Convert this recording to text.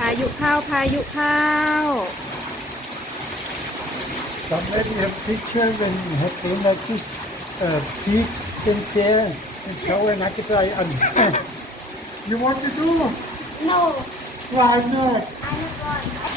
พายุเข้าพายุเข้า Somebody have picture when you have been like this peaks in there and show an occupier on. You want to do? No, Why not? I don't want. I